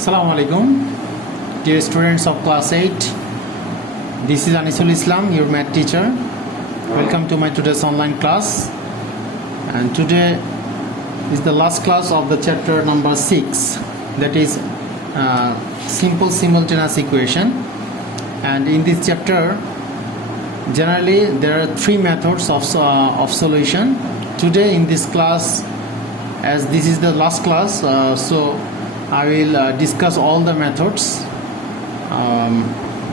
Assalamu alaikum, dear students of class 8. This is Anisul Islam, your math teacher. Welcome to my today's online class. And today is the last class of the chapter number 6, that is simple simultaneous equation. And in this chapter, generally there are three methods of solution. Today in this class, as this is the last class, so I will discuss all the methods.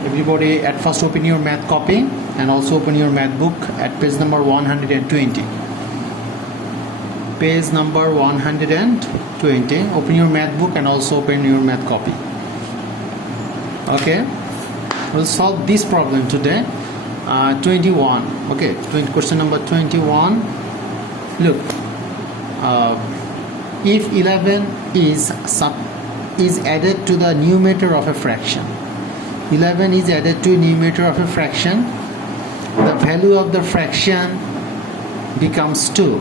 Everybody at first open your math copy and also open your math book at page number 120. Page number 120. Open your math book and also open your math copy. Okay, we'll solve this problem today. 21. Okay, question number 21. Look, if 11 is added to the numerator of a fraction, 11 is added to a numerator of a fraction, the value of the fraction becomes 2.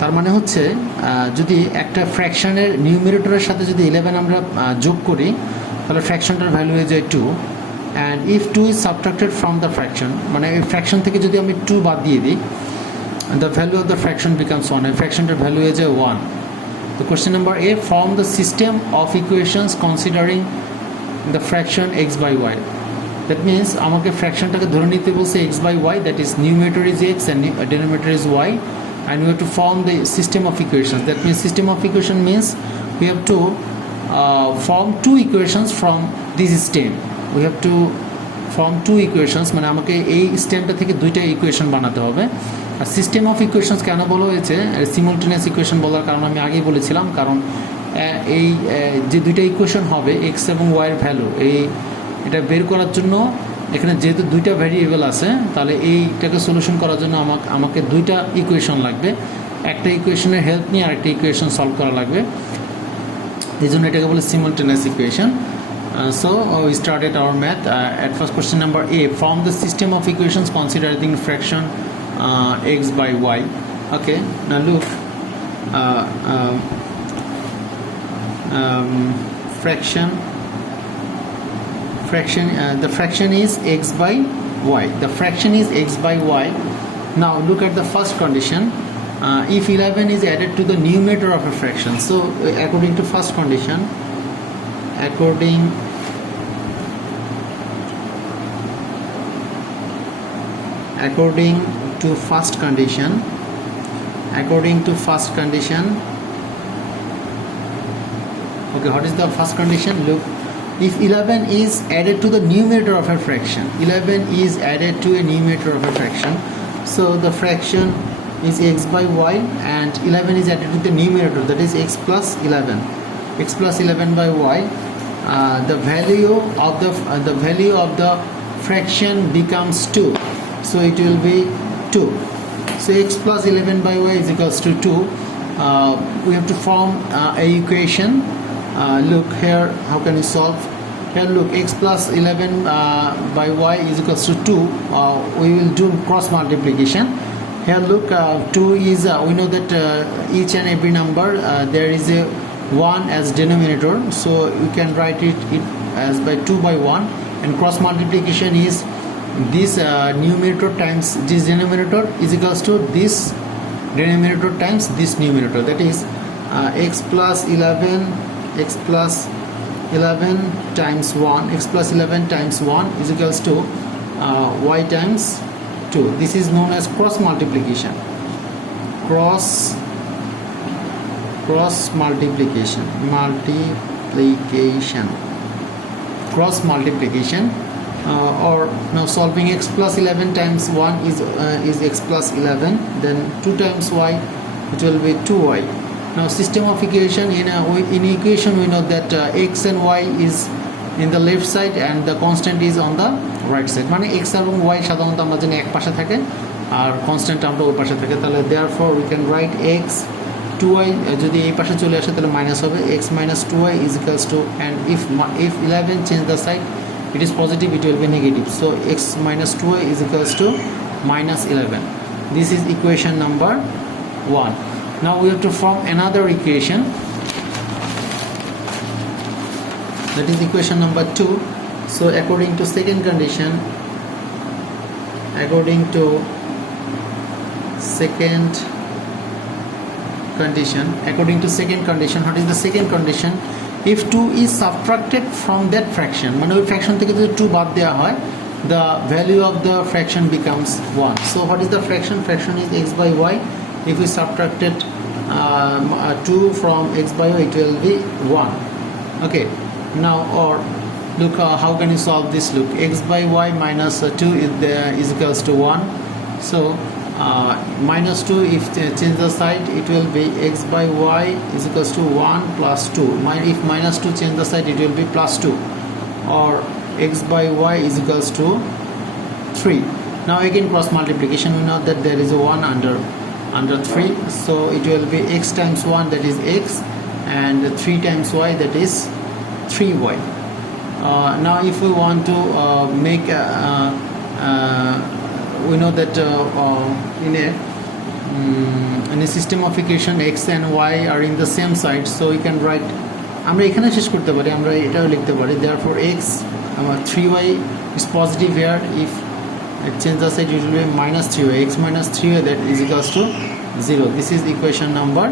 তার মানে হচ্ছে যদি একটা ফ্র্যাকশনের নিউমারেটরের সাথে যদি 11 আমরা যোগ করি তাহলে ফ্র্যাকশনটার ভ্যালু হয়ে যায় 2, and if 2 is subtracted from the fraction, মানে এই ফ্র্যাকশন থেকে যদি আমি 2 বাদ দিয়ে দিই, the value of the fraction becomes 1, and fractionটার value হয়ে যায় 1. The question number A, form the system of equations considering the fraction x by y. That means আমাকে ফ্র্যাকশনটাকে ধরে নিতে বলছে x by y, that is numerator is x and denominator is y, and we have to form the system of equations. That means system of equation means we have to form two equations from this stem. We have to form two equations, মানে আমাকে এই স্টেমটা থেকে দুইটা equation বানাতে হবে. আর system of equations কেন বলা হয়েছে সিমultaneous ইকুয়েশন বলার কারণ আমি আগেই বলেছিলাম, কারণ এই যে দুইটা ইকুয়েশন হবে এক্স এবং ওয়াইয়ের ভ্যালু এটা বের করার জন্য এখানে যেহেতু দুইটা ভ্যারিয়েবল আছে, তাহলে এইটাকে সলিউশন করার জন্য আমাকে দুইটা ইকুয়েশন লাগবে. একটা ইকুয়েশনের হেল্প নিয়ে আরেকটা ইকুয়েশন সলভ করা লাগবে, এই জন্য এটাকে বলে simultaneous equation. So we started our math. At first, question number A, form the system of equations considering fraction x by y. Okay, now look, the fraction is x by y. The fraction is x by y. Now look at the first condition. If 11 is added to the numerator of a fraction, so according to first condition, according to first condition, okay, what is the first condition? Look, if 11 is added to the numerator of a fraction, 11 is added to a numerator of a fraction, so the fraction is x by y, and 11 is added to the numerator, that is x plus 11. X plus 11 by y. The value of the fraction becomes 2, so it will be 2. So x plus 11 by y is equals to 2. We have to form a equation. Look here, how can we solve? Here look, x plus 11 by y is equals to 2. We will do cross multiplication. Here look, 2 is we know that each and every number there is a 1 as denominator, so you can write it as by 2 by 1, and cross multiplication is this numerator times this denominator is equals to this denominator times this numerator, that is x plus 11 times 1, x plus 11 times 1 is equals to y times 2. This is known as cross multiplication. Cross multiplication. Or now solving x plus 11 times 1 is x plus 11, then 2 times y, it will be 2y. Now system of equation, in equation we know that x and y is in the left side and the constant is on the right side, মানে x এবং y সাধারণত আমরা জানি এক পাশে থাকে আর constant আমরা ওই পাশে থাকে, তাহলে therefore we can write x 2y যদি এই পাশে চলে আসে তাহলে মাইনাস হবে, x minus 2y is equals to, and if 11 change the side, it is positive, it will be negative, so x minus 2y is equals to minus 11. This is equation number 1. Now we have to form another equation. that is equation number 2. So according to second condition, what is the second condition? If 2 is subtracted from that fraction, মানে ওই fraction থেকে যদি 2 বাদ দেওয়া হয়, the value of the fraction becomes 1. So what is the fraction? Fraction is x by y. If we subtracted 2 from x by y, it will be 1. Okay, now or look, how can you solve this? Look, x by y minus 2 is equals to 1. So minus 2, if change the side, it will be x by y is equals to 1 plus 2. If minus 2 change the side, it will be plus 2. Or x by y is equals to 3. Now again cross multiplication, we know that there is a 1 under 3, so it will be x times 1, that is x, and 3 times y, that is 3y. Now if we want to make we know that in a system of equation x and y are in the same side, so we can write, আমরা এখানে শেষ করতে পারি, আমরা এটাও লিখতে পারি, therefore x 3y is positive here. If it change the side, it will be minus 3y, x minus 3y, that is equals to 0. This is equation number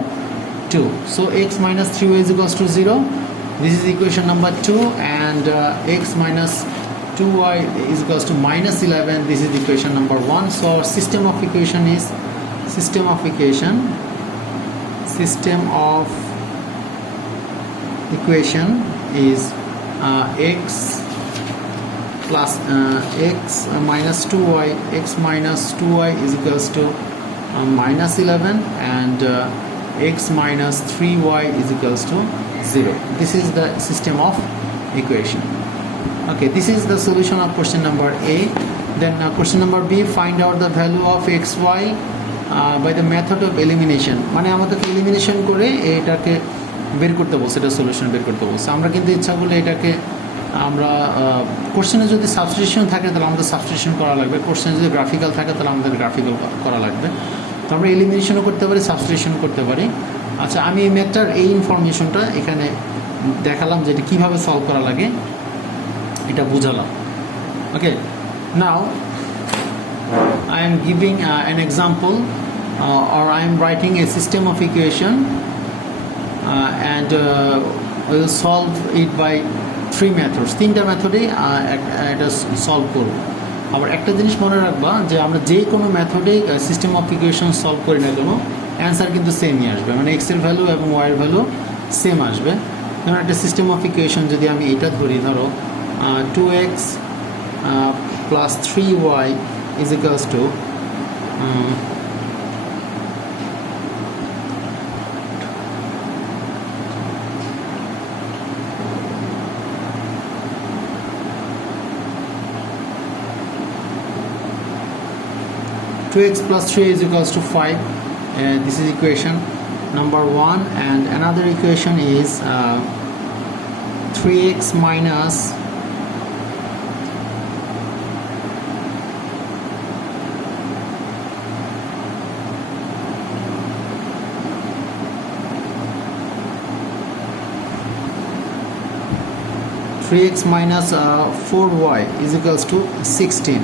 2. So x minus 3y is equals to 0. This is equation number 2, and x minus 2y is equals to minus 11. This is equation number 1. So our system of equation is x plus x minus 2y, x minus 2y is equals to minus 11, and x minus 3y is equals to 0. This is the system of equation. Okay, this is the solution of question number A. Then question number B, find out the value of xy by the method of elimination. মানে আমাদেরকে elimination করে এটাকে বের করতে বলছে, এটা solution বের করতে বলছে। আমরা কিন্তু ইচ্ছা করলে এটাকে আমরা কোশ্চেনে যদি সাবস্টিটিউশন থাকে তাহলে আমাদের সাবস্টিটিউশন করা লাগবে, কোশ্চেনে যদি গ্রাফিক্যাল থাকে তাহলে আমাদের গ্রাফিক্যাল করা লাগবে। তো আমরা এলিমিনেশনও করতে পারি, সাবস্টিটিউশন করতে পারি। আচ্ছা, আমি এই ম্যাথটার এই ইনফরমেশনটা এখানে দেখালাম যে এটা কীভাবে সলভ করা লাগে, এটা বুঝালাম। ওকে, নাও I am giving an example or I am writing a system of equation and we will solve it by 3 methods. 3টা মেথডে এটা সলভ করব। আবার একটা জিনিস মনে রাখবা যে আমরা যে কোনো মেথডে সিস্টেম অফ ইকুয়েশন সলভ করি না কেন, অ্যান্সার কিন্তু সেমই আসবে, মানে এক্স এর ভ্যালু এবং ওয়াই এর ভ্যালু সেম আসবে। যেমন একটা সিস্টেম অফ ইকুয়েশন যদি আমি এটা ধরি, ধরো 2x plus 3y is equals to 2x plus 3 is equals to 5. This is equation number 1, and another equation is 3x minus 3x minus 4y is equals to 16.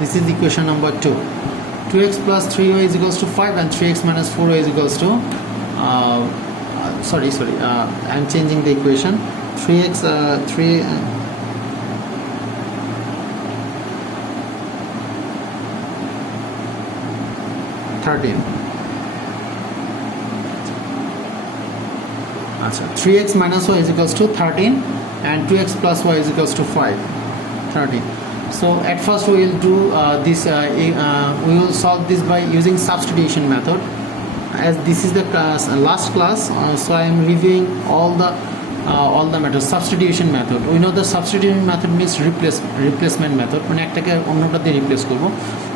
This is equation number 2. 2x plus 3y is equals to 5, and 3x minus 4y is equals to I'm changing the equation. 13 3x minus y is equals to 13, and 2x plus y is equals to 5, 13. So at first we will do we will solve this by using substitution method. As this is the last class, so I am reviewing all the methods. Substitution method, we know the substitution method means replacement method, মানে একটাকে অন্যটাতে replace করব।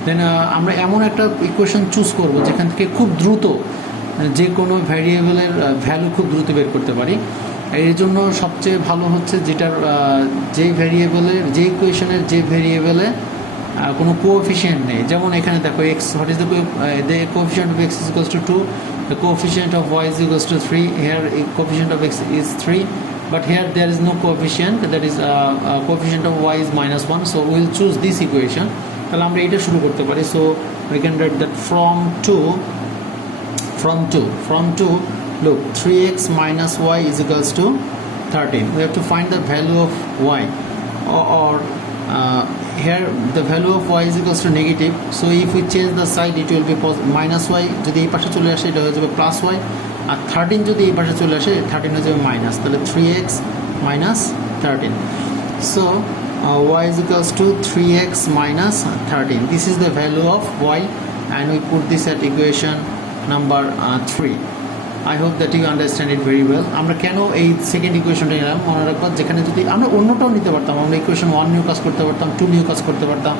দেন আমরা এমন একটা equation choose করব যেখান থেকে খুব দ্রুত যে কোনো ভ্যারিয়েবলের ভ্যালু খুব দ্রুত বের করতে পারি। এর জন্য সবচেয়ে ভালো হচ্ছে যেটার যেই ভ্যারিয়েবলের, যে ইকুয়েশনের যে ভ্যারিয়েবলে কোনো কোএফিশিয়েন্ট নেই। যেমন এখানে দেখো x, what is the coefficient of x is equals to 2, the coefficient of y is equals to 3, here coefficient of x is 3, but here there is no coefficient, that is coefficient of y is -1, so we will choose this equation. তাহলে আমরা এটা শুরু করতে পারি. So we can write that from 2, look, 3x minus y is equals to 13. We have to find the value of y, or here the value of y is equals to negative, so if we change the side it will be minus y. যদি এই পাশে চলে আসে এটা হয়ে যাবে plus y, আর 13 যদি এই পাশে চলে আসে 13 হয়ে যাবে মাইনাস, তাহলে 3x minus 13. So y is equals to 3x minus 13. This is the value of y, and we put this at equation number 3. I hope that you understand it very well. আমরা কেন এই second ইকুয়েশনটা নিলাম মনে রাখবা, যেখানে যদি আমরা অন্যটাও নিতে পারতাম, আমরা ইকুয়েশন 1 নিয়েও কাজ করতে পারতাম, 2 নিয়েও কাজ করতে পারতাম,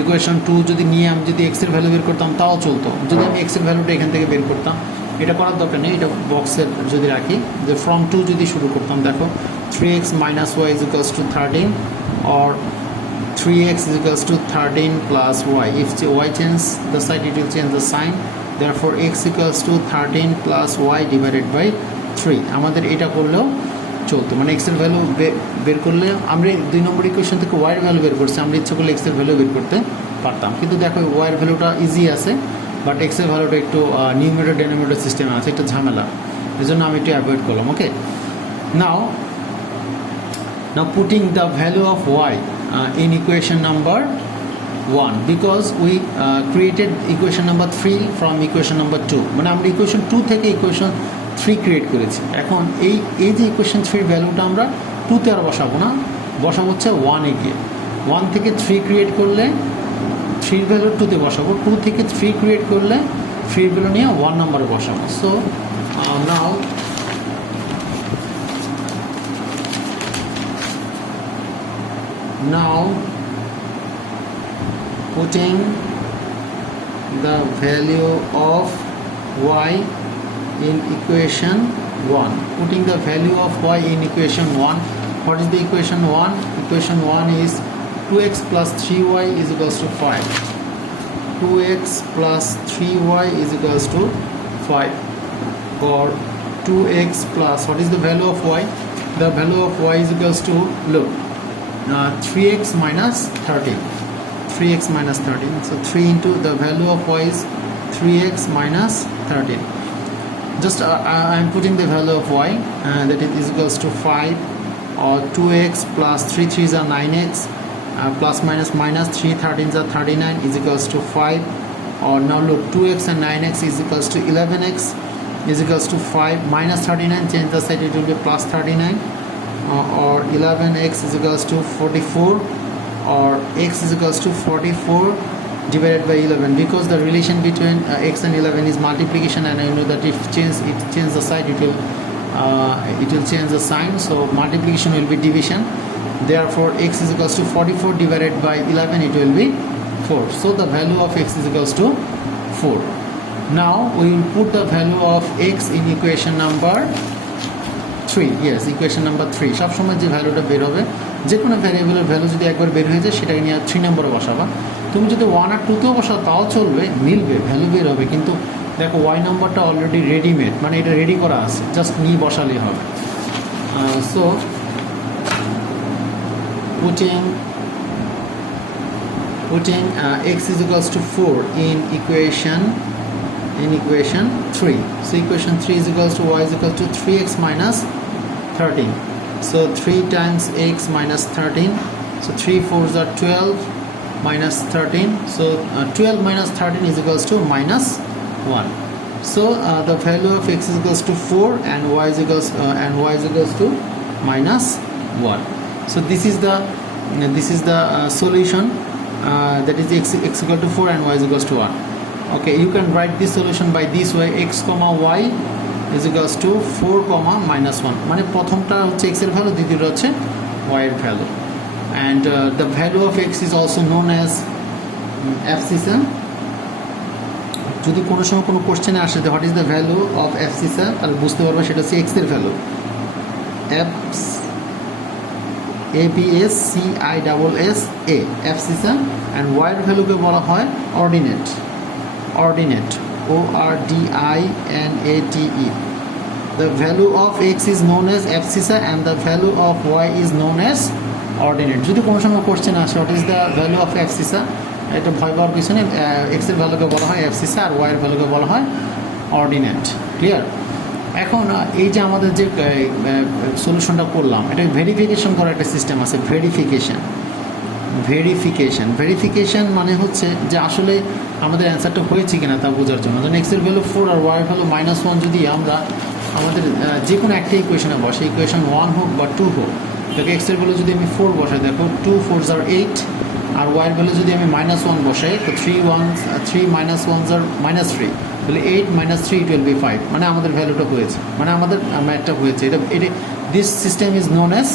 ইকুয়েশন 2 যদি নিয়ে আমি যদি x এর ভ্যালু বের করতাম তাও চলতো, যদি আমি x এর ভ্যালুটা এখান থেকে বের করতাম। এটা করার দরকার নেই, এটা বক্সের যদি রাখি, যে ফ্রম 2 যদি শুরু করতাম, দেখো 3x minus y is equals to 13, or 3x is equals to 13 plus y. If y change the side, it will change the sign. Therefore x equals to 13 plus y divided by 3. আমাদের এটা করলেও চলতো, মানে x এর value বের করলে আমরা 2 নম্বর equation থেকে y এর ভ্যালু বের করছি, আমরা ইচ্ছা করলে x এর ভ্যালু বের করতে পারতাম, কিন্তু দেখো y এর ভ্যালুটা ইজি আছে, বাট x এর ভ্যালুটা একটু নিউমেরেটর ডেনোমিনেটর সিস্টেমে আছে, একটা ঝামেলা, এজন্য আমি একটু অ্যাভয়েড করলাম. ওকে, now putting the value of y in equation number 1, because we created equation number 3 from equation number 2, মানে আমরা equation 2 থেকে equation 3 ক্রিয়েট করেছি. এখন এই যে equation 3 ভ্যালুটা আমরা 2 তে আর বসাবো না, বসাবো হচ্ছে 1 এ গিয়ে. 1 থেকে 3 ক্রিয়েট করলে 3 ভ্যালু 2 তে বসাবো, 2 থেকে 3 ক্রিয়েট করলে 3 ভ্যালু নিয়ে 1 নম্বরে বসাবো. So now putting the value of y in equation 1. Putting the value of y in equation 1. What is the equation 1? Equation 1 is 2x plus 3y is equals to 5. 2x plus 3y is equals to 5. Or 2x plus, what is the value of y? The value of y is equals to, look, 3x minus 13. 3x minus 13. So 3 into the value of y is 3x minus 13. Just I am putting the value of y, that is equals to 5, or 2x plus 3 3s are 9x, plus minus minus 3 13s are 39 is equals to 5. Or now look, 2x and 9x is equals to 11x is equals to 5, minus 39, change the side, it will be plus 39. Or 11x is equals to 44, or x is equals to 44 divided by 11, because the relation between x and 11 is multiplication, and I know that if it change the side, it will change the sign, so multiplication will be division. Therefore x is equals to 44 divided by 11, it will be 4. So the value of x is equals to 4. Now we will put the value of x in equation number 3. Yes, equation number 3. সব সময় যে ভ্যালুটা বের হবে, যে কোনো ভ্যারিয়েবলের value যদি একবার বের হয়ে যায় সেটাকে নিয়ে 3 নম্বরে বসাবা. তুমি যদি 1 আর 2 তেও বসাও তাও চলবে, মিলবে, ভ্যালু বের হবে, কিন্তু দেখো y নাম্বারটা অলরেডি রেডিমেড, মানে এটা রেডি করা আছে, জাস্ট নিয়ে বসালেই হবে. So putting x is equals to 4 in equation 3. So equation 3 is equals to y is equal to 3x minus 13. So 3 times x minus 13. So 3 4s are 12 minus 13. So 12 minus 13 is equals to minus 1. So the value of x is equals to 4, and y is equals to minus 1. So this is the solution, that is x equal to 4 and y is equals to 1. Okay, you can write this solution by this way: x comma y is equals to 4 comma minus 1. মানে প্রথমটা হচ্ছে x এর value, দ্বিতীয়টা হচ্ছে y এর value, and the value of x is also known as abscissa. যদি কোনো সময় কোনো কোশ্চেনে আসে what is the value of abscissa, তাহলে বুঝতে পারবো সেটা হচ্ছে x এর value, abscissa, abscissa, and y এর ভ্যালুকে বলা হয় ordinate, ordinate, ordinate. the value of x is known as abscissa and the value of y is known as ordinate. যদি কোনো সময় কোশ্চেন আসে what is the value of abscissa, এটা ভয় পাওয়ার পিছনে এক্স এর ভ্যালুকে বলা হয় অ্যাবসিসা আর ওয়াই এর ভ্যালুকে বলা হয় অর্ডিনেট। ক্লিয়ার? এখন এই যে আমাদের যে সলিউশনটা করলাম, এটা ভেরিফিকেশন করার একটা সিস্টেম আছে। ভেরিফিকেশন মানে হচ্ছে যে আসলে আমাদের অ্যান্সারটা হয়েছে কিনা তা বোঝার জন্য। যেমন এক্স এর ভ্যালু 4 আর ওয়াই এর ভ্যালু -1 যদি আমরা আমাদের যে কোনো একটা ইকুয়েশনে বসে, ইকুয়েশন 1 হোক বা 2 হোক, দেখো এক্স এর ভ্যালু যদি আমি 4 বসাই, দেখো 2 4s are 8, আর ওয়াই এর ভ্যালু যদি আমি -1 বসাই, তো 3 1s are -3, তাহলে 8 - 3 it will be 5, মানে আমাদের ভ্যালুটা হয়েছে, মানে আমাদের ম্যাথটা হয়েছে। এটা this system is known as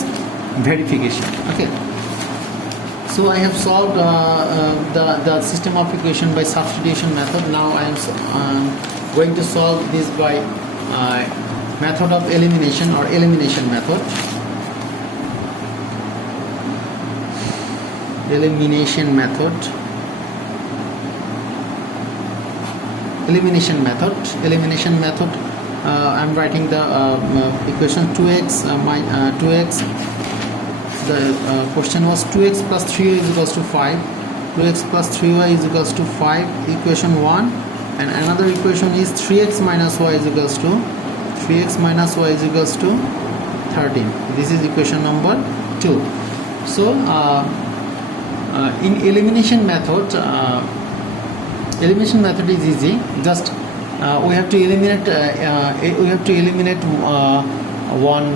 verification. Okay, so I have solved the system of equation by substitution method. Now I am going to solve this by method of elimination or elimination method. Elimination method. I'm writing the equation 2x. The question was 2x plus 3y is equals to 5. 2x plus 3y is equals to 5, equation 1. And another equation is 3x minus y is equals to 13. This is equation number 2. So in elimination method is easy. Just we have to eliminate one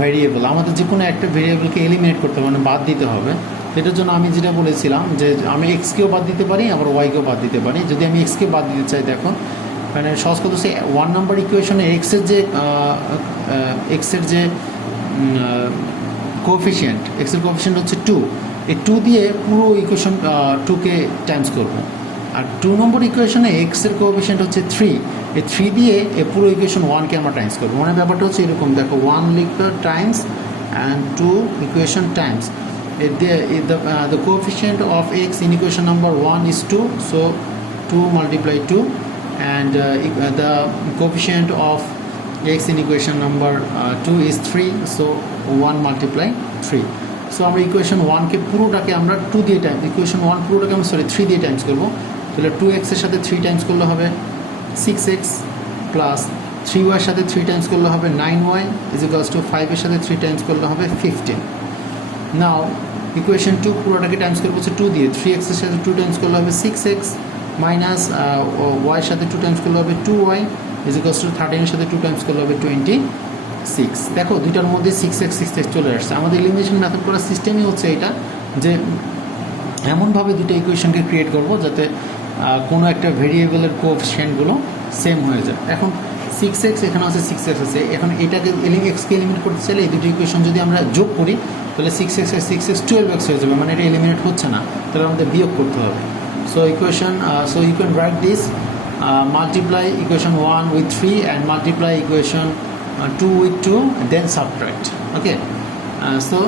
variable. আমাদের যে কোনো একটা ভেরিয়েবলকে eliminate করতে হবে, মানে বাদ দিতে হবে। এটার জন্য আমি যেটা বলেছিলাম যে আমি এক্সকেও বাদ দিতে পারি, আবার ওয়াইকেও বাদ দিতে পারি। যদি আমি এক্সকে বাদ দিতে চাই, দেখো মানে সহজ কথা হচ্ছে 1 নম্বর ইকুয়েশনে এক্সের যে কোএফিশিয়েন্ট, এক্সের কোএফিশিয়েন্ট হচ্ছে 2, এই 2 দিয়ে পুরো ইকুয়েশন 2কে টাইমস করবো। আর 2 নম্বর ইকুয়েশনে এক্সের কোএফিশিয়েন্ট হচ্ছে 3, এই 3 দিয়ে পুরো ইকুয়েশন 1কে আমরা টাইমস করবো। মানে ব্যাপারটা হচ্ছে এরকম, দেখো 1 লিখবে Times and 2 equation Times the coefficient of x in equation number 1 is 2, so 2 multiply 2, and the coefficient of x in equation number 2 is 3, so 1 multiply 3. So আমরা ইকুয়েশন 1কে পুরোটাকে আমরা 2 দিয়ে টাইম, ইকুয়েশন 1 পুরোটাকে আমরা 3 দিয়ে টাইমস করবো। তাহলে 2x এর সাথে 3 Times করলে হবে 6x, প্লাস 3y এর সাথে 3 টাইমস করলে হবে 9y, is equals to 5 এর সাথে 3 টাইমস করলে হবে 15. নাও ইকুয়েশন 2 পুরোটাকে টাইমস করবো হচ্ছে 2 দিয়ে, 3x এর সাথে 2 টাইমস করলে হবে 6x, মাইনাস y এর সাথে 2 টাইমস করলে হবে 2y, is equals to 13 এর সাথে 2 টাইমস করলে হবে 26. দেখো দুইটার মধ্যে 6x চলে আসছে। আমাদের এলিমিনেশন মেথড করার সিস্টেমই হচ্ছে এটা, যে এমনভাবে দুটো ইকুয়েশনকে ক্রিয়েট করবো যাতে কোনো একটা ভেরিয়েবলের কোএফিশিয়েন্টগুলো সেম হয়ে যায়। এখন 6x এখানে আছে, 6x আছে, এখন এটাকে এক্সকে এলিমিনেট করতে চাইলে এই দুটো ইকুয়েশন যদি আমরা যোগ করি, তাহলে 6x 12x হয়ে যাবে, মানে এটা এলিমিনেট হচ্ছে না, তাহলে আমাদের বিয়োগ করতে হবে। So equation so you can write this, multiply equation 1 with 3 and multiply equation 2 with 2, then subtract. Okay, so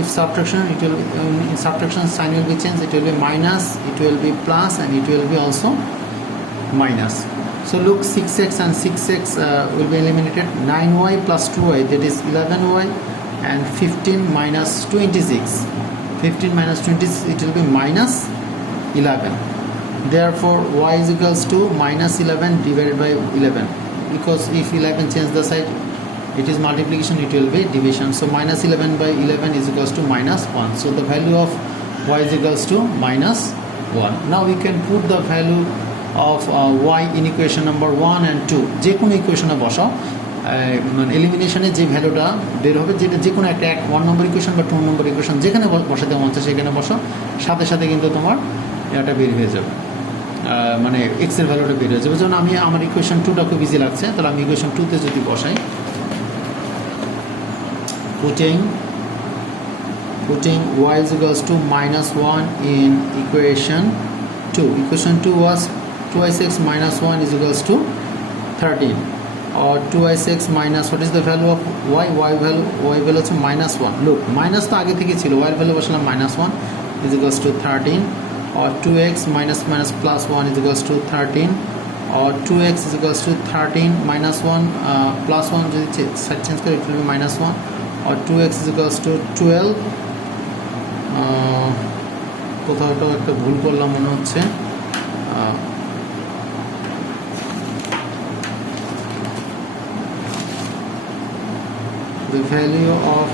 if subtraction, it will in subtraction sign will be changed, it will be minus, it will be plus, and it will be also minus. So look, 6x and 6x will be eliminated. 9y plus 2y, that is 11y, and 15 minus 26, 15 minus 26, it will be minus 11. Therefore y is equals to minus 11 divided by 11, because if 11 change the side, it is multiplication, it will be division. So minus 11 by 11 is equals to minus 1. So the value of y is equals to minus 1. Now we can put the value of y in equation number 1 and 2. যে কোনো ইকুয়েশনে বসাও, মানে এলিমিনেশনে যে ভ্যালুটা বের হবে, যেটা যে কোনো একটা 1 নম্বর ইকুয়েশন বা 2 নম্বর ইকুয়েশন যেখানে বসাতে মন চায় সেখানে বসো, সাথে সাথে কিন্তু তোমার এটা বের হয়ে যাবে, মানে এক্সের ভ্যালুটা বের হয়ে যাবে। যেমন আমি আমার ইকুয়েশন 2টা খুব ইজি লাগছে, তাহলে আমি ইকুয়েশন 2তে যদি বসাই, putting y is equals to minus 1 in equation 2. Equation 2 was 2x minus 1 is equals to 13, or 2x minus, what is the value of y? Y value is minus 1. Look, minus তো আগে থেকে ছিল, y value বসালাম minus 1 is equals to 13, or 2x minus plus 1 is equals to 13, or 2x is equals to 13 minus 1 plus 1 যদি side change করে it will be minus 1 or 2x is equals to 12 কোথাও একটা ভুল করলাম মনে হচ্ছে the value of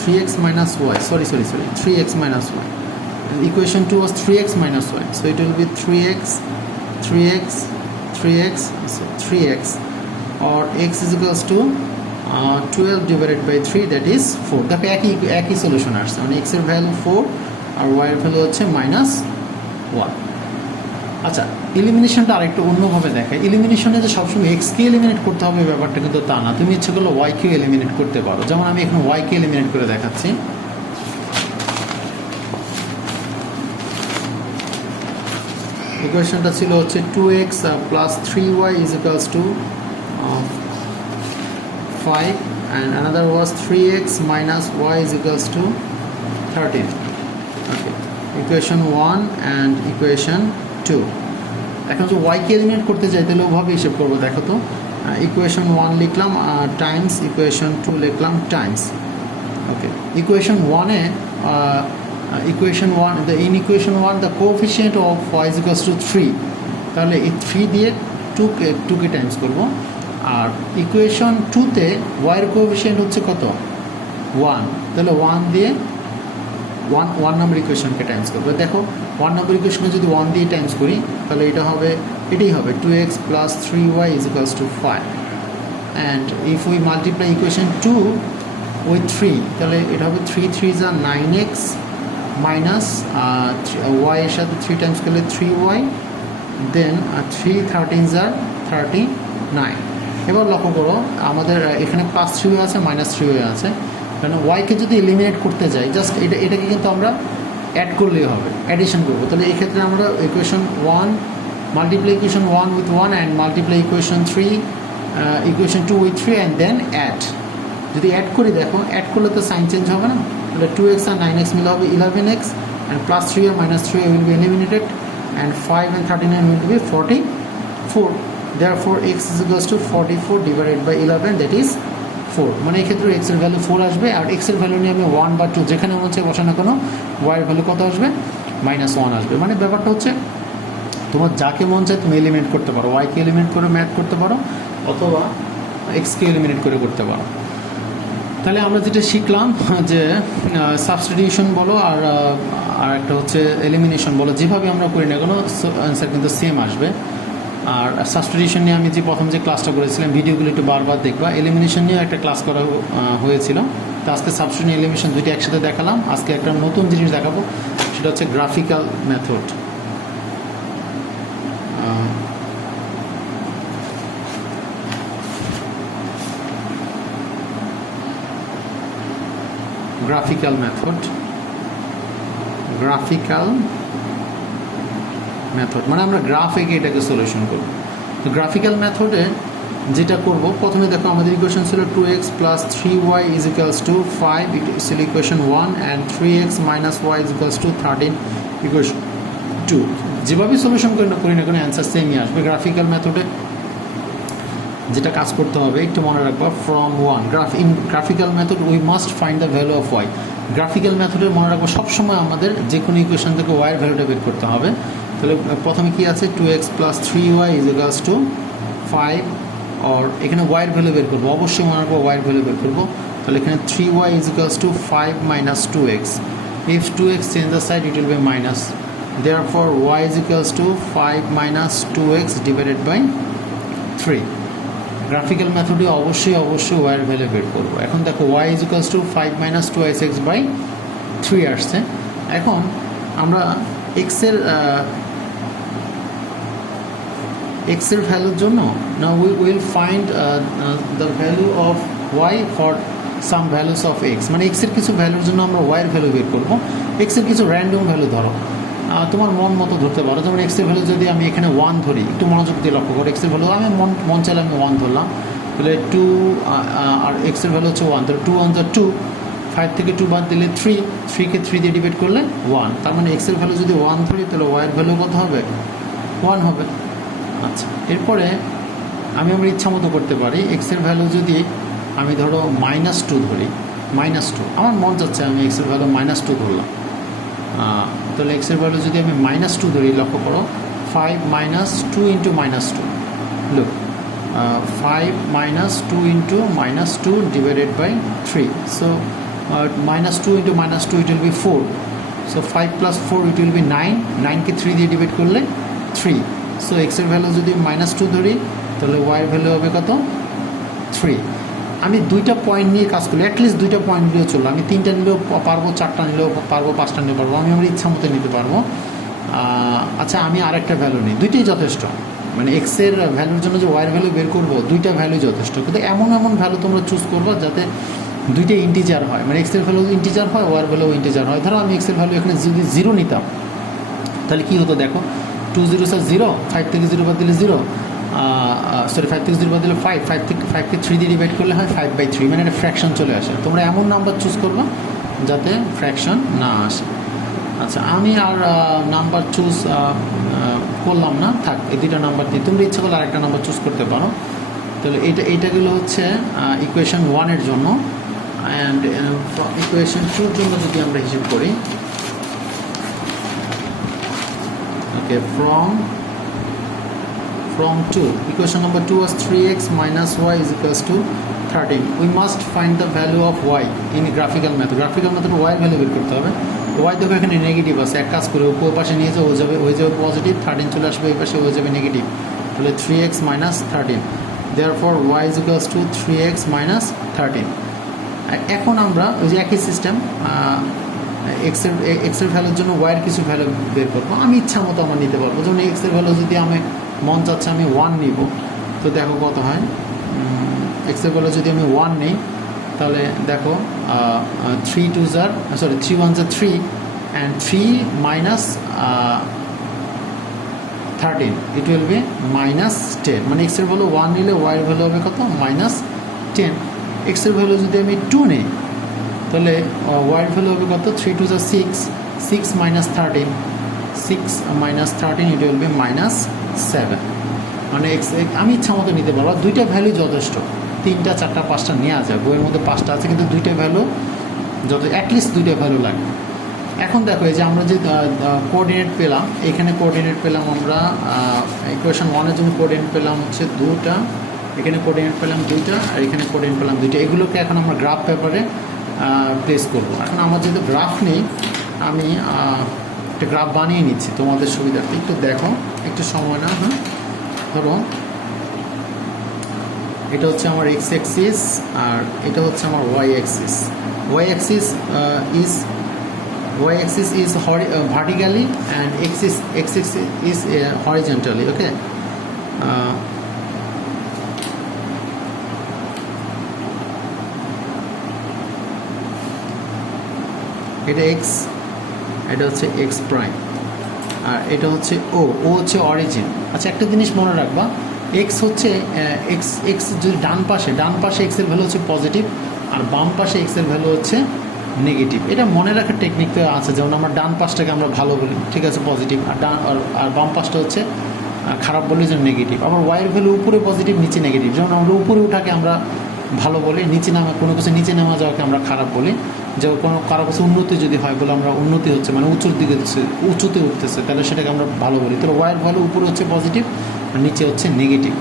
3x minus y sorry 3x minus y and equation 2 was 3x minus y so it will be 3x so 3x or x is equals to 12 divided by 3 that is 4 দেখো একই solution আসছে মানে x এর value 4 আর y এর value হচ্ছে -1 আচ্ছা এলিমিনেশনটা আরেকটু অন্যভাবে দেখায় এলিমিনেশনে যে সবসময় x কে এলিমিনেট করতে হবে ব্যাপারটা কিন্তু তা না তুমি ইচ্ছে করলে y কে এলিমিনেট করতে পারো যেমন আমি এখন y কে এলিমিনেট করে দেখাচ্ছি ইকুয়েশনটা ছিল হচ্ছে 2x plus 3y is equals to 5 and another was 3x minus y is equals to 13 okay equation 1 and equation 2 এখন যদি y কে এলিমিনেট করতে চাই তাহলে ওভাবে হিসাব করব দেখো তো ইকুয়েশন 1 লিখলাম টাইমস ইকুয়েশন 2 লিখলাম Times okay equation 1 A equation 1 in equation 1 the coefficient of y is equals to 3 তাহলে এই 3 দিয়ে 2 কে টাইমস করব আর ইকুয়েশন 2 তে y এর কোএফিসিয়েন্ট হচ্ছে কত 1 তাহলে 1 দিয়ে 1 নম্বর ইকুয়েশনকে টাইমস করব দেখো 1 নম্বর ইকুয়েশনে যদি 1 দিয়ে টাইমস করি তাহলে এটাই হবে 2x plus 3y is equals to 5 and if we multiply equation 2 with 3 তাহলে এটা হবে 3 3s are 9x minus y এর সাথে 3 টাইমস করলে 3y then 3 13s are 39 এবার লক্ষ্য করো আমাদের এখানে প্লাস 3 আছে মাইনাস 3 আছে কারণ y কে যদি এলিমিনেট করতে যাই জাস্ট এটাকে কিন্তু আমরা অ্যাড করলেই হবে অ্যাডিশন করব তাহলে এই ক্ষেত্রে আমরা equation 1 multiply equation 1 with 1 and multiply equation 3 equation 2 with 3 and then add যদি অ্যাড করি দেখো অ্যাড করলে তো সাইন চেঞ্জ হবে না তাহলে 2x আর 9x মিলে হবে 11x and plus 3 or minus 3 will be eliminated and 5 and 39 will be 44 therefore x is equals to 44 divided by 11 that is 4 মানে এই ক্ষেত্রে x এর ভ্যালু 4 আসবে আর x এর ভ্যালু নিয়ে আমি 1 বা 2 যেখানে মনে হচ্ছে বসানো কোনো y এর ভ্যালু কত আসবে -1 আসবে মানে ব্যাপারটা হচ্ছে তোমার যাকে মন চায় তুমি এলিমিনেট করতে পারো y কে এলিমিনেট করে ম্যাথ করতে পারো অথবা x কে এলিমিনেট করে করতে পারো তাহলে আমরা যেটা শিখলাম যে সাবস্টিটিউশন বলো আর একটা হচ্ছে এলিমিনেশন বলো যেভাবে আমরা করি না কোনো অ্যান্সার কিন্তু সেম আসবে আর সাবস্টিটিউশন নিয়ে আমি যে প্রথম যে ক্লাসটা করেছিলাম ভিডিওগুলো একটু বারবার দেখবা এলিমিনেশন নিয়ে একটা ক্লাস করা হয়েছিল তো আজকে সাবস্টিটিউশন এলিমিনেশন দুইটা একসাথে দেখালাম আজকে একটা নতুন জিনিস দেখাবো সেটা হচ্ছে গ্রাফিক্যাল মেথড গ্রাফিক্যাল মেথড মানে আমরা গ্রাফ এঁকে এটাকে সলিউশন করব তো গ্রাফিক্যাল মেথডে যেটা করব প্রথমে দেখো আমাদের ইকুয়েশন ছিল 2x plus 3y is equals to 5 it is equation 1 and 3x minus y is equals to 13 equation 2 যেভাবে সলিউশন করি না কোনো অ্যান্সার সেমই আসবে গ্রাফিক্যাল মেথডে যেটা কাজ করতে হবে একটু মনে রাখবা from 1 in graphical method we must find the value of y graphical মেথডে মনে রাখবো সবসময় আমাদের যে কোনো ইকুয়েশন থেকে y এর ভ্যালুটা বের করতে হবে তাহলে প্রথমে কি আছে 2x plus 3y is equals to 5 or এখানে y এর ভ্যালু বের করবো অবশ্যই মনে রাখবো y এর ভ্যালু বের করবো তাহলে এখানে 3y is equals to 5 minus 2x if 2x change the side it will be minus therefore y is equals to 5 minus 2x divided by 3 graphical মেথডে অবশ্যই y এর ভ্যালু বের করব এখন দেখো y is equals to 5 minus 2x by 3 আসছে এখন আমরা x এর ভ্যালুর জন্য now we will find the value of y for some values of x মানে x এর কিছু ভ্যালুর জন্য আমরা y এর ভ্যালু বের করব x এর কিছু র্যান্ডম ভ্যালু ধরো তোমার মন মতো ধরতে পারো যেমন x এর ভ্যালু যদি আমি এখানে 1 ধরি একটু মনোযোগ দিয়ে লক্ষ্য করো x এর ভ্যালু আমি মন চাইলে আমি 1 ধরলাম তাহলে 2 আর x এর ভ্যালু হচ্ছে 1 তাহলে 2 1 2 5 থেকে 2 বাদ দিলে 3 কে 3 দিয়ে ডিভাইড করলে 1 তার মানে x এর ভ্যালু যদি 1 ধরি তাহলে y এর ভ্যালু কত হবে 1 হবে। আচ্ছা, এরপরে আমি আমার ইচ্ছা মতো করতে পারি। এক্সের ভ্যালু যদি আমি ধরো -2 ধরি, -2 আমার মন যাচ্ছে আমি এক্সের ভ্যালু -2 ধরলাম। তাহলে এক্সের ভ্যালু যদি আমি -2 ধরি, লক্ষ্য করো 5 - 2 × -2, look 5 - 2 × -2 divided by 3, so -2 × -2 it will be 4, so 5 + 4 it will be 9, 9কে 3 দিয়ে ডিভাইড করলে 3, সো এক্সের ভ্যালু যদি -2 ধরি তাহলে ওয়াই এর ভ্যালু হবে কত? 3। আমি দুইটা পয়েন্ট নিয়ে কাজ করি, অ্যাটলিস্ট দুইটা পয়েন্ট নিলেও চলবে। আমি 3টা নিলেও পারবো, 4টা নিলেও পারবো, 5টা নিলেও পারবো, আমি আমার ইচ্ছা মতো নিতে পারবো। আচ্ছা, আমি আরেকটা ভ্যালু নিই, দুইটাই যথেষ্ট। মানে এক্সের ভ্যালুর জন্য যে ওয়াইয়ের ভ্যালু বের করবো, দুইটা ভ্যালু যথেষ্ট, কিন্তু এমন ভ্যালু তোমরা চুজ করবো যাতে দুইটাই ইন্টিজার হয়, মানে এক্সের ভ্যালু ইন্টিজার হয়, ওয়াইয়ের ভ্যালু ইন্টিজার হয়। ধরো আমি এক্সের ভ্যালু এখানে যদি 0 নিতাম তাহলে কী হতো দেখো, 2 0 0, 5 থেকে 0 বাদ দিলে 0, সরি 5 থেকে 0 বাদ দিলে 5, 5কে 3 দিয়ে ডিভাইড করলে হয় 5/3, মানে একটা ফ্র্যাকশন চলে আসে। তোমরা এমন নাম্বার চুজ করবা যাতে ফ্র্যাকশন না আসে। আচ্ছা, আমি আর নাম্বার চুজ করলাম না, থাক এই দুইটা নাম্বার দিয়ে, তোমরা ইচ্ছা করলে আরেকটা নাম্বার চুজ করতে পারো। তাহলে এইটাগুলো হচ্ছে ইকুয়েশন 1 এর জন্য। অ্যান্ড ইকুয়েশন 2 এর জন্য যদি আমরা হিসেব করি, ওকে, from 2, equation number 2 was 3x minus y is equals to 13. We must find the value of y in graphical method. Graphical method y এর ভ্যালু বের করতে হবে। y দেখো এখানে নেগেটিভ আছে, এক কাজ করে উপর পাশে নিয়ে যাও, হয়ে যাবে পজিটিভ, 13 চলে আসবে এই পাশে, হয়ে যাবে নেগেটিভ, তাহলে 3x minus 13, therefore y is equals to 3x minus 13. এখন আমরা ওই যে একই সিস্টেম, এক্সের ভ্যালুর জন্য ওয়াইয়ের কিছু ভ্যালু বের করবো। আমি ইচ্ছা মতো আমার নিতে পারবো, যেমন এক্সের ভ্যালু যদি আমি মন চাচ্ছে আমি 1 নিব, তো দেখো কত হয়। এক্সের ভ্যালু যদি আমি 1 নিই তাহলে দেখো 3 1 3, and 3 minus 13 it will be -10, মানে এক্সের ভ্যালু 1 নিলে ওয়াইয়ের ভ্যালু হবে কত? -10। এক্সের ভ্যালু যদি আমি 2 নিই তাহলে ওয়াইয়ের ভ্যালু হবে কত? 3 2 6, 6 - 13, 6 - 13 it will be -7, মানে আমি ইচ্ছা মতো নিতে পারবো। দুইটা ভ্যালু যথেষ্ট, 3টা 4টা 5টা নেওয়া যায়, বইয়ের মধ্যে 5টা আছে, কিন্তু দুইটা ভ্যালু অ্যাটলিস্ট দুইটা ভ্যালু লাগবে। এখন দেখো এই যে আমরা যে কোঅর্ডিনেট পেলাম, এখানে কোঅর্ডিনেট পেলাম আমরা, ইকুয়েশন 1 এর জন্য কোঅর্ডিনেট পেলাম হচ্ছে 2টা, এখানে কোঅর্ডিনেট পেলাম 2টা, আর এখানে কোঅর্ডিনেট পেলাম 2টা। এগুলোকে এখন আমরা গ্রাফ পেপারে প্লেস করবো। এখন আমার যেহেতু গ্রাফ নেই, আমি একটা গ্রাফ বানিয়ে নিচ্ছি তোমাদের সুবিধার্থে। একটু দেখো, একটু সময় না, হ্যাঁ। ধরো এটা হচ্ছে আমার এক্স অ্যাক্সিস, আর এটা হচ্ছে আমার y axis. Y axis is vertically and x-axis is horizontally, okay. এটা এক্স, এটা হচ্ছে এক্স প্রাইম, আর এটা হচ্ছে ও হচ্ছে অরিজিন। আচ্ছা, একটা জিনিস মনে রাখবা, এক্স হচ্ছে এক্স যদি ডান পাশে এক্সের ভ্যালু হচ্ছে পজিটিভ, আর বাম পাশে এক্সের ভ্যালু হচ্ছে নেগেটিভ। এটা মনে রাখার টেকনিক তো আছে, যেমন আমরা ডান পাশটাকে আমরা ভালো বলি, ঠিক আছে, পজিটিভ, আর বাম পাশটা হচ্ছে খারাপ বলি, যেমন নেগেটিভ। আবার ওয়াইয়ের ভ্যালু উপরে পজিটিভ, নিচে নেগেটিভ, যেমন আমরা উপরে উঠাকে আমরা ভালো বলি, নিচে নামা কোনো কিছু নিচে নেমা যাওয়াকে আমরা খারাপ বলি। যে কারো কাছে উন্নতি যদি হয় বলে আমরা উন্নতি হচ্ছে, মানে উঁচুতে উঠতেছে, তাহলে সেটাকে আমরা ভালো বলি। তাহলে ওয়াইয়ের ভ্যালু উপরে হচ্ছে পজিটিভ আর নিচে হচ্ছে নেগেটিভ।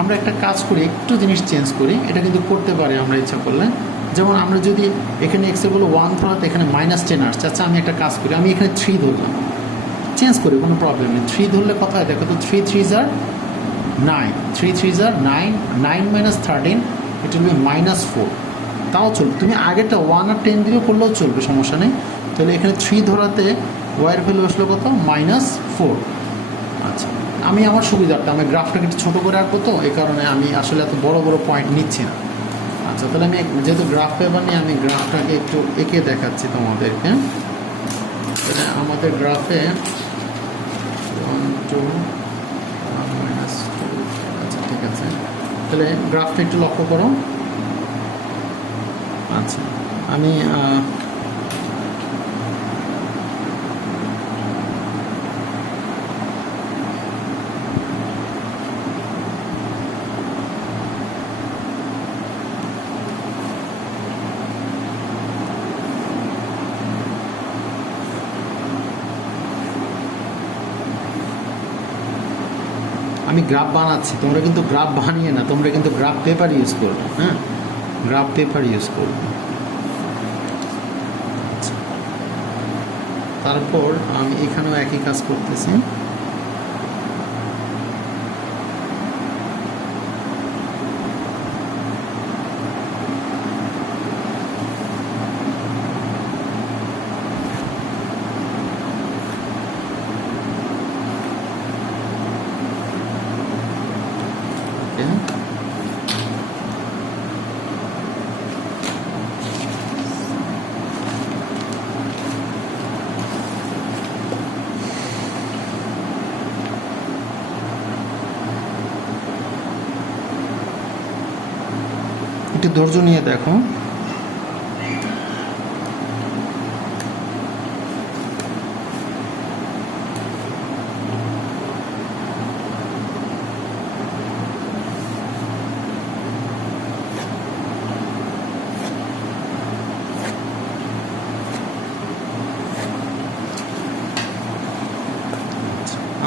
আমরা একটা কাজ করি, একটু জিনিস চেঞ্জ করি, এটা কিন্তু করতে পারি আমরা ইচ্ছা করলে। যেমন আমরা যদি এখানে এক্সের ভ্যালু 1 ধরাতে এখানে -10 আসছে, আচ্ছা আমি একটা কাজ করি, আমি এখানে 3 ধরলাম, চেঞ্জ করি, কোনো প্রবলেম নেই। 3 ধরলে কথা হয়, দেখো তো 3 3s are 9, 3 3s are 9, 9 - 13 it will be -4, তাও চলবে। তুমি আগেরটা 1 আর 10 দিলেও করলেও চলবে, সমস্যা নেই। তাহলে এখানে 3 ধরাতে ওয়াইয়ের ভ্যালু আসলো কত? -4। আচ্ছা, আমি আমার সুবিধার্থে আমি গ্রাফটাকে একটু ছোটো করে রাখবো, তো এই কারণে আমি আসলে এত বড় বড় পয়েন্ট নিচ্ছি না। আচ্ছা, তাহলে আমি যেহেতু গ্রাফ পেপার নিয়ে আমি গ্রাফটাকে একটু এঁকে দেখাচ্ছি তোমাদেরকে। তাহলে আমাদের গ্রাফে 1 2 1 -2, আচ্ছা ঠিক আছে। তাহলে গ্রাফটা একটু লক্ষ্য করো। আচ্ছা, আমি আমি গ্রাফ বানাচ্ছি, তোমরা কিন্তু গ্রাফ বানিয়ে না, তোমরা কিন্তু গ্রাফ পেপার ইউজ করবে। হ্যাঁ, গ্রাফ পেপার ইউজ করবে। তারপর আমি এখানেও একই কাজ করতেছি। একটু ধৈর্য নিয়ে দেখো।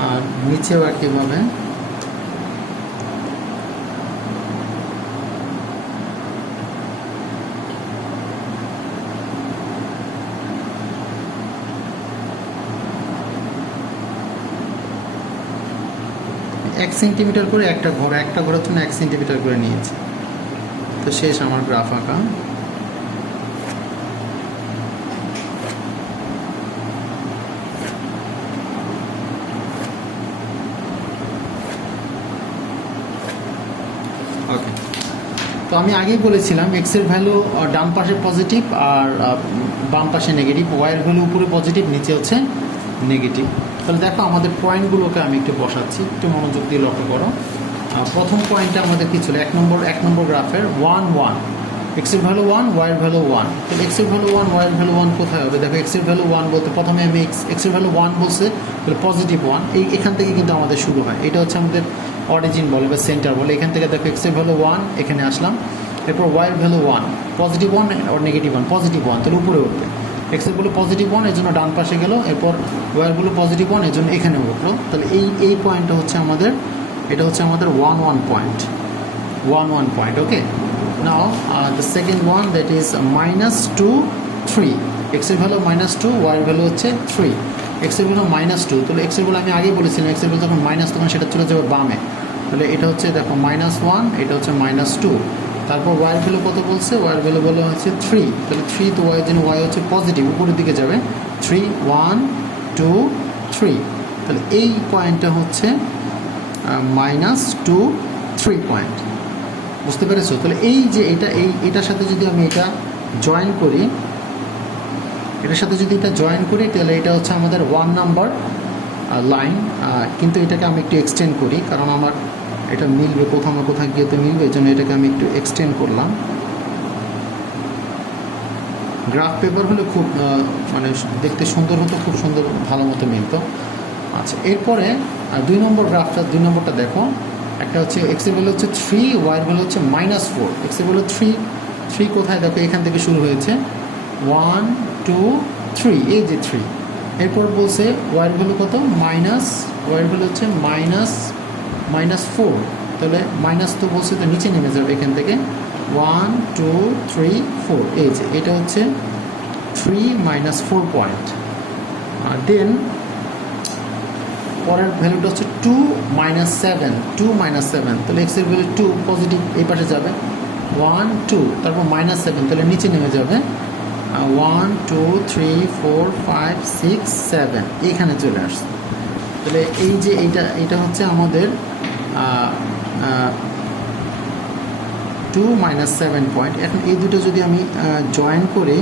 আর নিচেও একইভাবে। এক সেন্টিমিটার করে একটা ঘরের জন্য 1 সেন্টিমিটার করে নিয়েছি। তো শেষ আমার গ্রাফ আঁকা। ওকে, তো আমি আগেই বলেছিলাম এক্সের ভ্যালু ডান পাশে পজিটিভ আর বাম পাশে নেগেটিভ, ওয়াইয়ের ভ্যালু উপরে পজিটিভ, নিচে হচ্ছে নেগেটিভ। তাহলে দেখো আমাদের পয়েন্টগুলোকে আমি একটু বসাচ্ছি, একটু মনোযোগ দিয়ে লক্ষ্য করো। প্রথম পয়েন্টটা আমাদের কি ছিল, এক নম্বর গ্রাফের 1 1, এক্সের ভ্যালু 1, ওয়াইয়ের ভ্যালু 1। তাহলে এক্সের ভ্যালু 1, ওয়াইয়ের ভ্যালু 1 কোথায় হবে? দেখো এক্সের ভ্যালু 1 বলতে প্রথমে আমি এক্সের ভ্যালু 1 বলছে, তাহলে পজিটিভ 1, এখান থেকে কিন্তু আমাদের শুরু হয়। এটা হচ্ছে আমাদের অরিজিন বলে বা সেন্টার বলে। এখান থেকে দেখো এক্সের ভ্যালু 1, এখানে আসলাম। এরপর ওয়াইয়ের ভ্যালু 1, পজিটিভ 1 আর নেগেটিভ 1, পজিটিভ 1, তাহলে উপরে উঠবে। এক্সের ভ্যালু পজিটিভ 1, এর জন্য ডান পাশে গেল। এরপর ওয়াইয়ের ভ্যালু পজিটিভ 1, এর জন্য এখানে উঠলো। তাহলে এই পয়েন্টটা হচ্ছে আমাদের, এটা হচ্ছে আমাদের 1 1 point, 1 1 point. Okay, now the second one, that is -2 3, এক্সের ভ্যালু -2, ওয়াইয়ের ভ্যালু হচ্ছে 3, এক্সের ভ্যালু -2। তাহলে এক্সের ভ্যালু আমি আগে বলেছিলাম এক্সের ভ্যালু যখন মাইনাস তখন সেটা চলে যাবে বামে। তাহলে এটা হচ্ছে দেখো -1, এটা হচ্ছে -2। তারপর ওয়াইয়ের ভ্যালু কত বলছে? ওয়াইয়ের ভ্যালু বলা হচ্ছে 3, তাহলে 3, তো ওয়াইয়ের জন্য ওয়াই হচ্ছে পজিটিভ, উপরের দিকে যাবে। 3 1 2 3, তাহলে এই পয়েন্টটা হচ্ছে -2 3 পয়েন্ট। বুঝতে পেরেছো? তাহলে এই যে এটার সাথে যদি আমি এটা জয়েন করি, তাহলে এটা হচ্ছে আমাদের 1 নাম্বার লাইন। কিন্তু এটাকে আমি একটু এক্সটেন্ড করি, কারণ আমার এটা মিলবে, কোথাও না কোথাও গিয়ে তো মিলবে, এই জন্য এটাকে আমি একটু এক্সটেন্ড করলাম। গ্রাফ পেপার হলে খুব মানে দেখতে সুন্দর হতো, খুব সুন্দর ভালো মতো মিলতো। আচ্ছা, এরপরে 2 নম্বরটা দেখো। একটা হচ্ছে এক্সের ভ্যালু হচ্ছে 3, ওয়াইয়ের ভ্যালু হচ্ছে -4। এক্সের ভ্যালু 3 কোথায়? দেখো এখান থেকে শুরু হয়েছে, 1 2 3, এই যে 3। এরপর বলছে ওয়াইয়ের ভ্যালু কত? ওয়াইয়ের ভ্যালু হচ্ছে -4। তাহলে মাইনাস তো বলছে, তো নিচে নেমে যাবে এখান থেকে, 1 2 3 4, এই যে এটা হচ্ছে 3 -4 পয়েন্ট। আর দেন পরের ভ্যালুটা হচ্ছে 2 -7, তাহলে এক্সের ভ্যালু 2 পজিটিভ, এই পাশে যাবে, 1 2, তারপর -7, তাহলে নিচে নেমে যাবে, 1 2 3 4 5 6 7, এখানে চলে আসছে। তাহলে এই যে এটা হচ্ছে আমাদের 2 -7 পয়েন্ট। এখন এই দুটো যদি আমি জয়েন করি,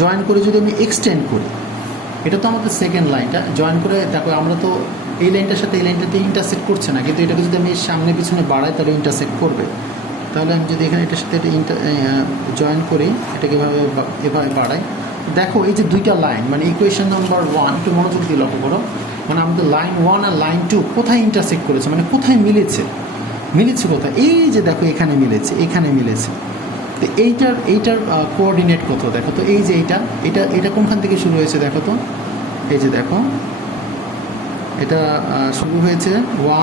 জয়েন করে যদি আমি এক্সটেন্ড করি, এটা তো আমাদের সেকেন্ড লাইনটা জয়েন করে দেখো, আমরা তো এই লাইনটার সাথে এই লাইনটাতে ইন্টারসেক্ট করছে না, কিন্তু এটাকে যদি আমি সামনে পিছনে বাড়াই তাহলে ইন্টারসেক্ট করবে। তাহলে আমি যদি এখানে এটার সাথে জয়েন করি, এটাকে এভাবে বাড়াই, দেখো এই যে দুইটা লাইন, মানে ইকুয়েশন নাম্বার 1, একটু মনোযোগ দিয়ে লক্ষ্য করো, মানে আমাদের লাইন 1 আর লাইন 2 কোথায় ইন্টারসেক্ট করেছে, মানে কোথায় মিলেছে কোথায়? এই যে দেখো এখানে মিলেছে। তো এইটার কোঅর্ডিনেট কত দেখো তো, এই যে এটা কোনখান থেকে শুরু হয়েছে দেখো তো, এই যে দেখো এটা শুরু হয়েছে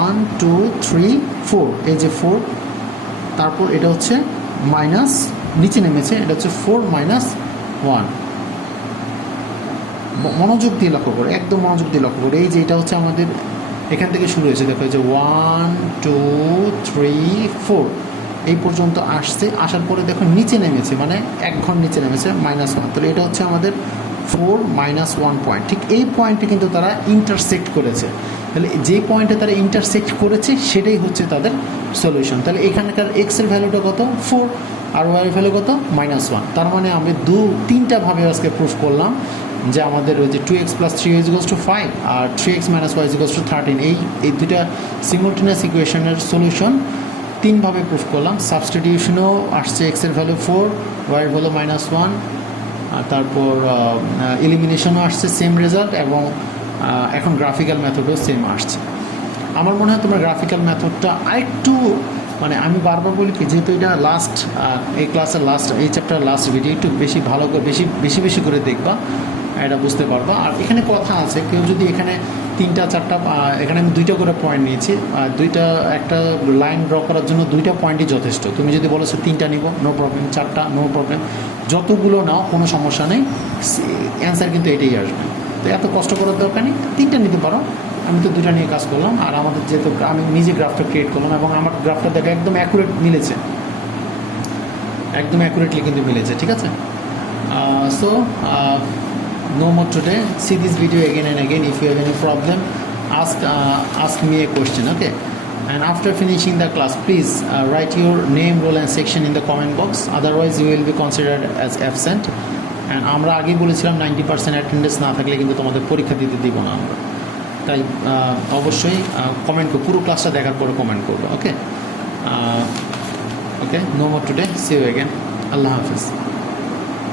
1 2 3 4, এই যে 4, তারপর এটা হচ্ছে মাইনাস নিচে নেমেছে, এটা হচ্ছে 4 মাইনাস 1। মনোযোগ দিয়ে লক্ষ্য করো, একদম মনোযোগ দিয়ে লক্ষ্য করো। এই যে এটা হচ্ছে আমাদের এখান থেকে শুরু হয়েছে, দেখো এই যে 1 2 3 4 এই পর্যন্ত আসছে, আসার পরে দেখো নিচে নেমেছে, মানে 1 ঘর নিচে নেমেছে -1। তাহলে এটা হচ্ছে আমাদের 4 মাইনাস 1 পয়েন্ট। ঠিক এই পয়েন্টে কিন্তু তারা ইন্টারসেক্ট করেছে। তাহলে যে পয়েন্টে তারা ইন্টারসেক্ট করেছে সেটাই হচ্ছে তাদের সলিউশন। তাহলে এখানকার এক্সের ভ্যালুটা কত 4 আর ওয়াইয়ের ভ্যালু কত -1। তার মানে আমি তিনটা ভাবে আজকে প্রুফ করলাম যে আমাদের ওই যে 2x + 3y = 5 আর 3x - y = 13 এই দুইটা সিমultaneous ইকুয়েশনের সলিউশন তিনভাবে প্রুফ করলাম। সাবস্টিটিউশনও আসছে এক্সের ভ্যালু 4, ওয়াইয়ের ভ্যালু -1, আর তারপর এলিমিনেশনও আসছে সেম রেজাল্ট, এবং এখন গ্রাফিক্যাল মেথডও সেম আসছে। আমার মনে হয় তোমার গ্রাফিক্যাল মেথডটা আরেকটু, মানে আমি বারবার বলি কি, যেহেতু এটা লাস্ট এই ক্লাসের লাস্ট, এই চ্যাপ্টার লাস্ট ভিডিও, একটু বেশি ভালো করে বেশি করে দেখবা, এটা বুঝতে পারবা। আর এখানে কথা আছে, কেউ যদি এখানে 3টা 4টা, এখানে আমি 2টা করে পয়েন্ট নিয়েছি, একটা লাইন ড্র করার জন্য 2টা পয়েন্টই যথেষ্ট। তুমি যদি বলো 3টা নিব, নো প্রবলেম, 4টা নো প্রবলেম, যতগুলো নাও কোনো সমস্যা নেই, অ্যান্সার কিন্তু এটাই আসবে। তো এত কষ্ট করার দরকার নেই, 3টা নিতে পারো। আমি তো 2টা নিয়ে কাজ করলাম, আর আমাদের যেহেতু আমি নিজে গ্রাফটা ক্রিয়েট করলাম, এবং আমার গ্রাফটা দেখো একদম অ্যাকুরেট মিলেছে, একদম অ্যাকুরেটলি কিন্তু মিলেছে, ঠিক আছে? So no more today. See this video again and again. If you have any problem, ask me a question, okay? And after finishing the class, please write your name, role and section in the comment box. Otherwise you will be considered as absent. And আমরা আগে বলেছিলাম 90% attendance না থাকলে কিন্তু তোমাদের পরীক্ষা দিতে দিব না আমরা। তাই অবশ্যই কমেন্ট করো, পুরো ক্লাসটা দেখার পরে কমেন্ট করবে, ওকে? ওকে, no more today. See you again. Allah Hafiz.